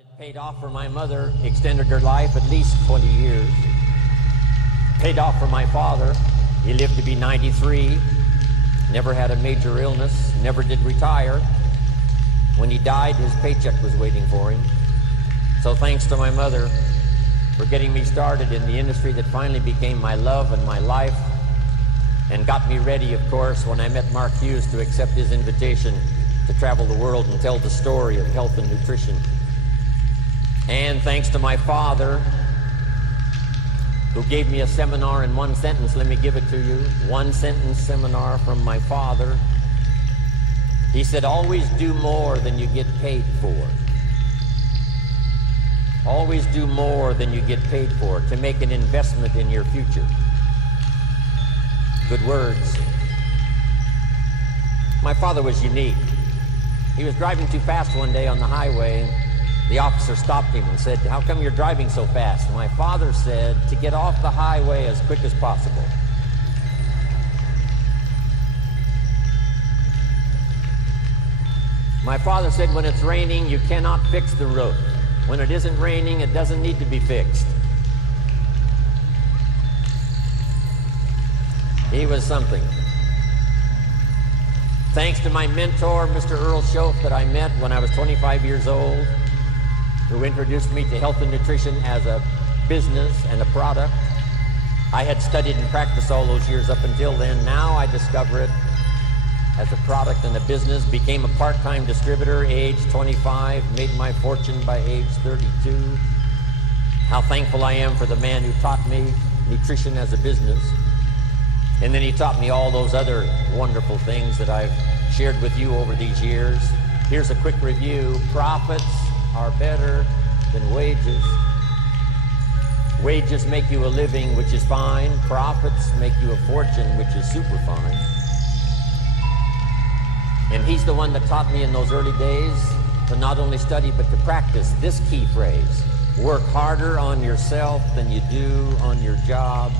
It paid off for my mother, extended her life at least 20 years. Paid off for my father. He lived to be 93, never had a major illness, never did retire. When he died, his paycheck was waiting for him. So thanks to my mother for getting me started in the industry that finally became my love and my life, and got me ready, of course, when I met Mark Hughes to accept his invitation to travel the world and tell the story of health and nutrition. And thanks to my father, who gave me a seminar in one sentence. Let me give it to you. One sentence seminar from my father. He said, always do more than you get paid for. Always do more than you get paid for, to make an investment in your future. Good words. My father was unique. He was driving too fast one day on the highway. The officer stopped him and said, how come you're driving so fast? My father said, to get off the highway as quick as possible. My father said, when it's raining, you cannot fix the roof. When it isn't raining, it doesn't need to be fixed. He was something. Thanks to my mentor, Mr. Earl Schoaf, that I met when I was 25 years old, who introduced me to health and nutrition as a business and a product. I had studied and practiced all those years up until then. Now I discover it as a product and a business. Became a part-time distributor, age 25, made my fortune by age 32. How thankful I am for the man who taught me nutrition as a business. And then he taught me all those other wonderful things that I've shared with you over these years. Here's a quick review. Profits are better than wages. Wages make you a living, which is fine. Profits make you a fortune, which is super fine. And he's the one that taught me in those early days to not only study, but to practice this key phrase: work harder on yourself than you do on your job.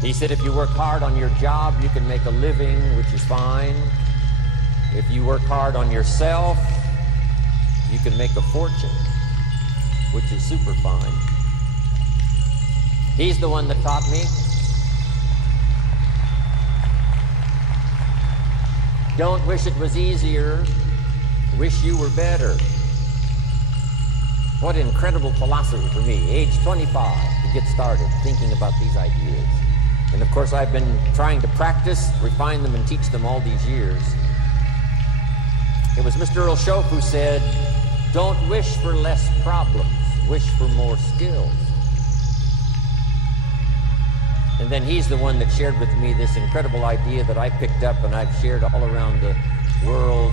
He said, if you work hard on your job, you can make a living, which is fine. If you work hard on yourself, you can make a fortune, which is super fine. He's the one that taught me. Don't wish it was easier, wish you were better. What incredible philosophy for me, age 25, to get started thinking about these ideas. And of course, I've been trying to practice, refine them, and teach them all these years. It was Mr. Earl Schoaf who said, don't wish for less problems, wish for more skills. And then he's the one that shared with me this incredible idea that I picked up and I've shared all around the world,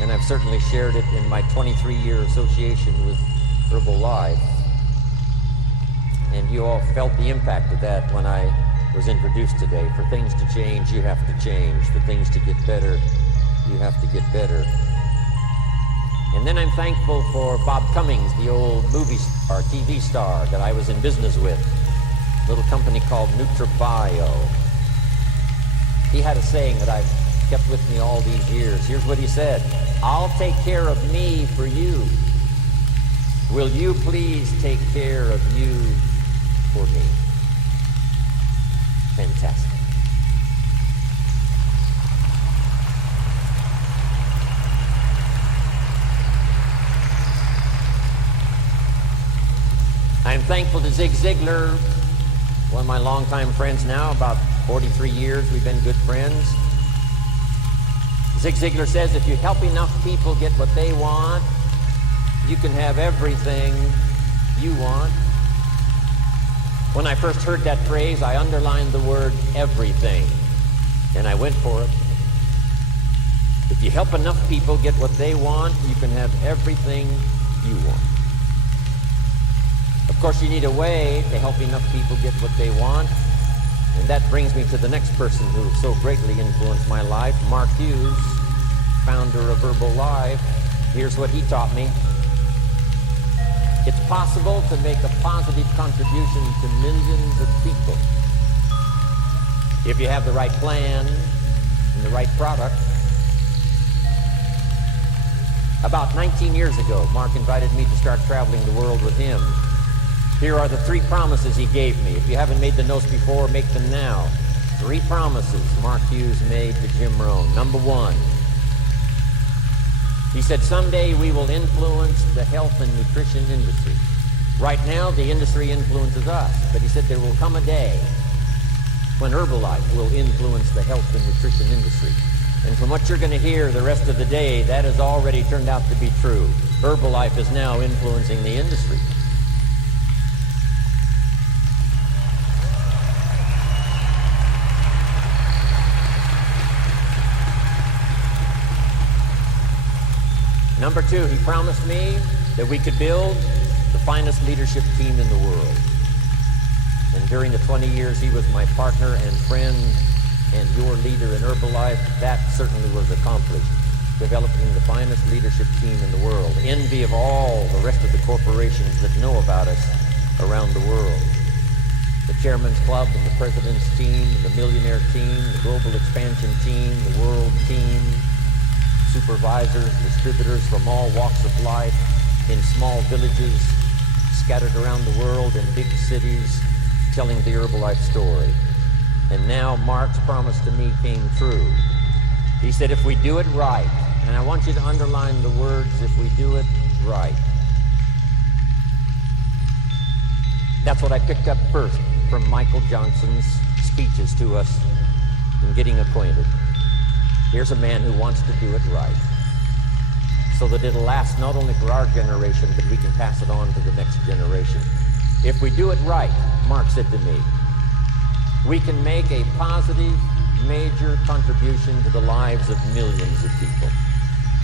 and I've certainly shared it in my 23-year association with Herbalife. And you all felt the impact of that when I was introduced today. For things to change, you have to change. For things to get better, you have to get better. And then I'm thankful for Bob Cummings, the old movie star, TV star that I was in business with. A little company called NutriBio. He had a saying that I've kept with me all these years. Here's what he said: I'll take care of me for you. Will you please take care of you for me? Fantastic. I'm thankful to Zig Ziglar, one of my longtime friends now, about 43 years we've been good friends. Zig Ziglar says, if you help enough people get what they want, you can have everything you want. When I first heard that phrase, I underlined the word everything, and I went for it. If you help enough people get what they want, you can have everything you want. Of course, you need a way to help enough people get what they want, and that brings me to the next person who so greatly influenced my life, Mark Hughes, founder of Herbalife. Here's what he taught me. It's possible to make a positive contribution to millions of people if you have the right plan and the right product. About 19 years ago, Mark invited me to start traveling the world with him. Here are the 3 promises he gave me. If you haven't made the notes before, make them now. 3 promises Mark Hughes made to Jim Rohn. Number 1, he said, someday we will influence the health and nutrition industry. Right now, the industry influences us, but he said there will come a day when Herbalife will influence the health and nutrition industry. And from what you're going to hear the rest of the day, that has already turned out to be true. Herbalife is now influencing the industry. Number 2, he promised me that we could build the finest leadership team in the world. And during the 20 years he was my partner and friend and your leader in Herbalife, that certainly was accomplished, developing the finest leadership team in the world, envy of all the rest of the corporations that know about us around the world. The Chairman's Club and the President's team, and the Millionaire team, the Global Expansion team, the World team, supervisors, distributors from all walks of life, in small villages, scattered around the world, in big cities, telling the Herbalife story. And now Mark's promise to me came true. He said, if we do it right, and I want you to underline the words, if we do it right. That's what I picked up first from Michael Johnson's speeches to us in getting acquainted. Here's a man who wants to do it right, so that it'll last not only for our generation, but we can pass it on to the next generation. If we do it right, Mark said to me, we can make a positive, major contribution to the lives of millions of people.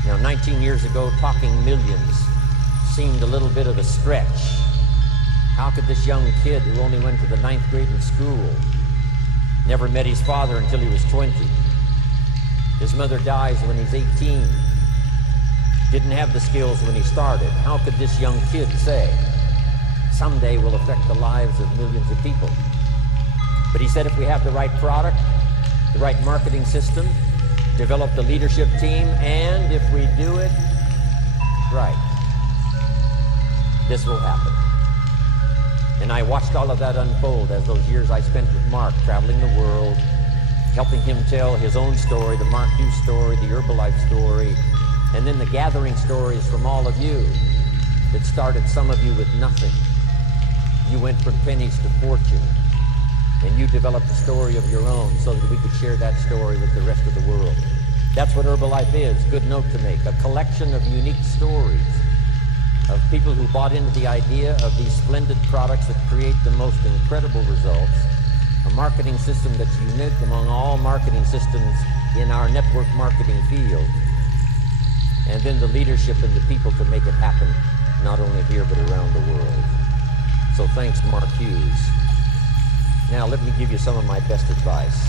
Now, 19 years ago, talking millions seemed a little bit of a stretch. How could this young kid who only went to the 9th grade in school, never met his father until he was 20, his mother dies when he's 18, didn't have the skills when he started, how could this young kid say, someday will affect the lives of millions of people? But he said if we have the right product, the right marketing system, develop the leadership team, and if we do it right, this will happen. And I watched all of that unfold as those years I spent with Mark traveling the world, helping him tell his own story, the Mark Hughes story, the Herbalife story, and then the gathering stories from all of you that started some of you with nothing. You went from pennies to fortune, and you developed a story of your own so that we could share that story with the rest of the world. That's what Herbalife is, good note to make, a collection of unique stories of people who bought into the idea of these splendid products that create the most incredible results, a marketing system that's unique among all marketing systems in our network marketing field, and then the leadership and the people to make it happen, not only here but around the world. So thanks, Mark Hughes. Now let me give you some of my best advice.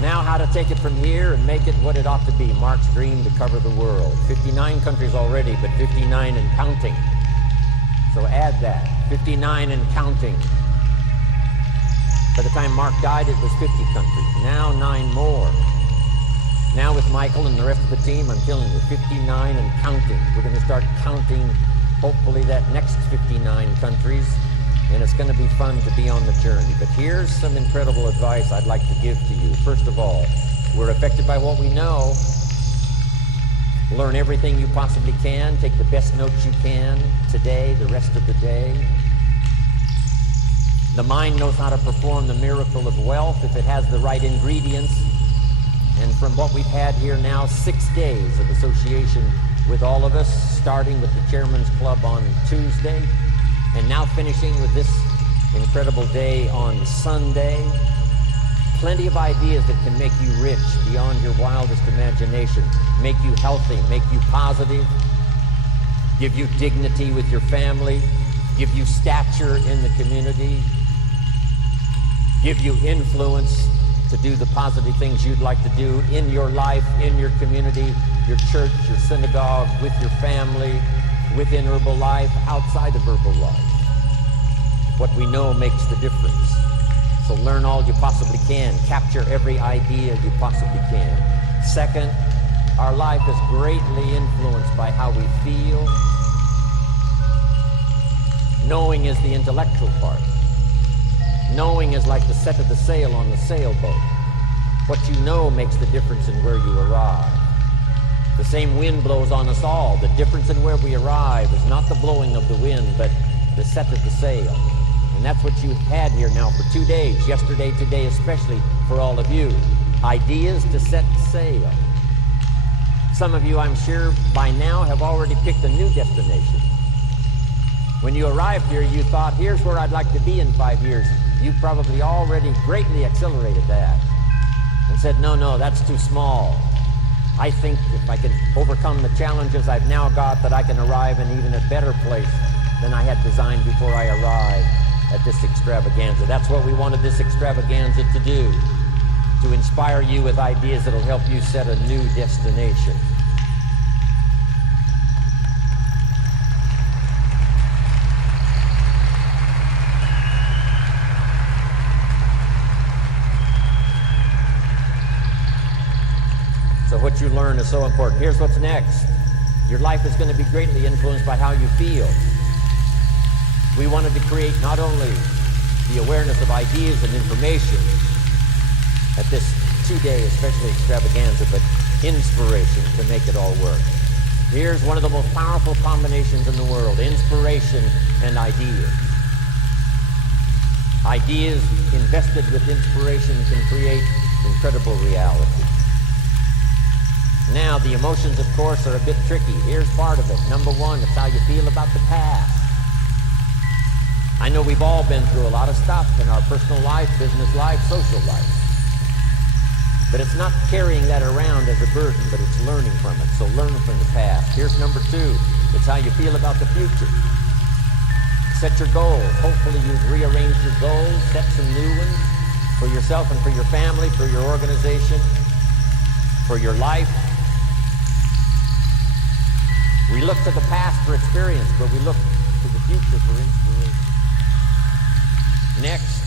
Now how to take it from here and make it what it ought to be. Mark's dream to cover the world. 59 countries already, but 59 and counting. So add that, 59 and counting. By the time Mark died, it was 50 countries. Now 9 more. Now with Michael and the rest of the team, I'm telling you, 59 and counting. We're going to start counting, hopefully, that next 59 countries. And it's going to be fun to be on the journey. But here's some incredible advice I'd like to give to you. First of all, we're affected by what we know. Learn everything you possibly can. Take the best notes you can today, the rest of the day. The mind knows how to perform the miracle of wealth if it has the right ingredients. And from what we've had here now, 6 days of association with all of us, starting with the Chairman's Club on Tuesday, and now finishing with this incredible day on Sunday. Plenty of ideas that can make you rich beyond your wildest imagination, make you healthy, make you positive, give you dignity with your family, give you stature in the community, give you influence to do the positive things you'd like to do in your life, in your community, your church, your synagogue, with your family, within Herbalife, outside of Herbalife. What we know makes the difference. So learn all you possibly can. Capture every idea you possibly can. Second, our life is greatly influenced by how we feel. Knowing is the intellectual part. Knowing is like the set of the sail on the sailboat. What you know makes the difference in where you arrive. The same wind blows on us all. The difference in where we arrive is not the blowing of the wind, but the set of the sail. And that's what you had here now for 2 days, yesterday, today, especially for all of you. Ideas to set sail. Some of you, I'm sure, by now have already picked a new destination. When you arrived here, you thought, here's where I'd like to be in 5 years. You've probably already greatly accelerated that and said, no, that's too small. I think if I can overcome the challenges I've now got, that I can arrive in even a better place than I had designed before I arrived at this extravaganza. That's what we wanted this extravaganza to do, to inspire you with ideas that'll help you set a new destination. So what you learn is so important. Here's what's next. Your life is going to be greatly influenced by how you feel. We wanted to create not only the awareness of ideas and information at this 2-day, especially extravaganza, but inspiration to make it all work. Here's one of the most powerful combinations in the world: inspiration and ideas. Ideas invested with inspiration can create incredible reality. Now, the emotions, of course, are a bit tricky. Here's part of it. Number one, it's how you feel about the past. I know we've all been through a lot of stuff in our personal life, business life, social life. But it's not carrying that around as a burden, but it's learning from it. So learn from the past. Here's number two. It's how you feel about the future. Set your goals. Hopefully you've rearranged your goals, set some new ones for yourself and for your family, for your organization, for your life. We look to the past for experience, but we look to the future for inspiration. Next,